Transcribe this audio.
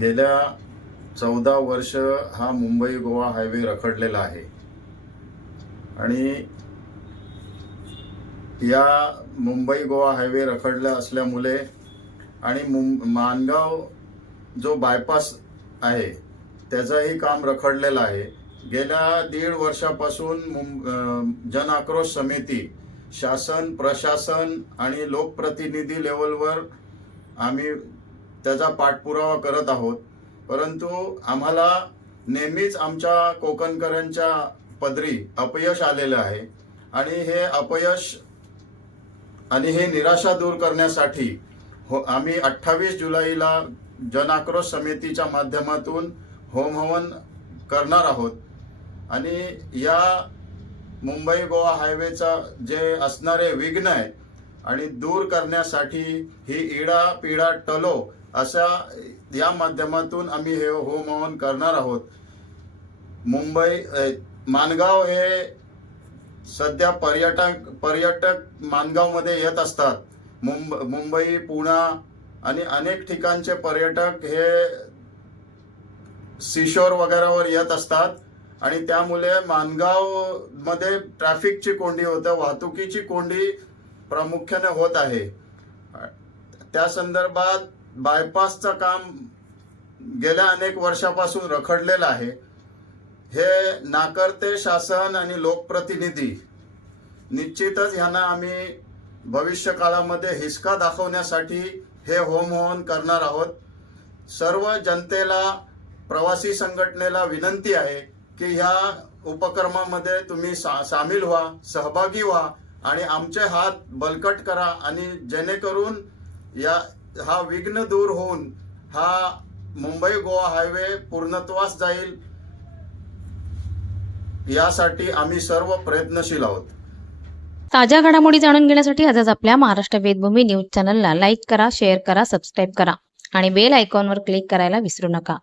गेल्या चौदा वर्ष हा मुंबई गोवा हायवे रखडलेला आहे. आणि या मुंबई गोवा हायवे रखडला असल्यामुळे आणि मुं मानगाव जो बायपास आहे त्याचंही काम रखडलेलं आहे. गेल्या दीड वर्षापासून मुं जन आक्रोश समिती शासन प्रशासन आणि लोकप्रतिनिधी लेवलवर आम्ही त्याचा पाठपुरावा करत आहोत. परंतु आम्हाला नेहमीच आमच्या कोकणकरांच्या पदरी अपयश आलेलं आहे. आणि हे अपयश आणि हे निराशा दूर करण्यासाठी हो आम्ही अठ्ठावीस जुलैला जनआक्रोश समितीच्या माध्यमातून होमहवन करणार आहोत. आणि या मुंबई गोवा हायवेचा जे असणारे विघ्न आहे आणि दूर करण्यासाठी ही इडा पिढा टलो अशा या माध्यमातून आम्ही हे होम हवन करणार आहोत. मुंबई मानगाव हे सध्या पर्यटक पर्यटक माणगावमध्ये येत असतात. मुंब मुंबई पुणा आणि अनेक ठिकाणचे पर्यटक हे सिशोर वगैरेवर येत असतात आणि त्यामुळे मानगावमध्ये ट्रॅफिकची कोंडी होतं वाहतुकीची कोंडी प्रामुख्याने होत आहे. त्या संदर्भात बायपासचं काम गेल्या अनेक वर्षापासून रखडलेलं आहे. हे नाकर्ते शासन आणि लोकप्रतिनिधी निश्चितच ह्यांना आम्ही भविष्य काळामध्ये हिसका दाखवण्यासाठी हे होम हवन करणार आहोत. सर्व जनतेला प्रवासी संघटनेला विनंती आहे की ह्या उपक्रमामध्ये तुम्ही सा सामील व्हा सहभागी व्हा आणि आमचे हात बलकट करा आणि जेणेकरून या हा विघ्न दूर होऊन हा मुंबई गोवा हायवे पूर्णत्वास जाईल यासाठी आम्ही सर्व प्रयत्नशील आहोत. ताज्या घडामोडी जाणून घेण्यासाठी आजच आपल्या महाराष्ट्र वेदभूमी न्यूज चॅनलला लाईक करा शेअर करा सबस्क्राईब करा आणि बेल आयकॉनवर क्लिक करायला विसरू नका.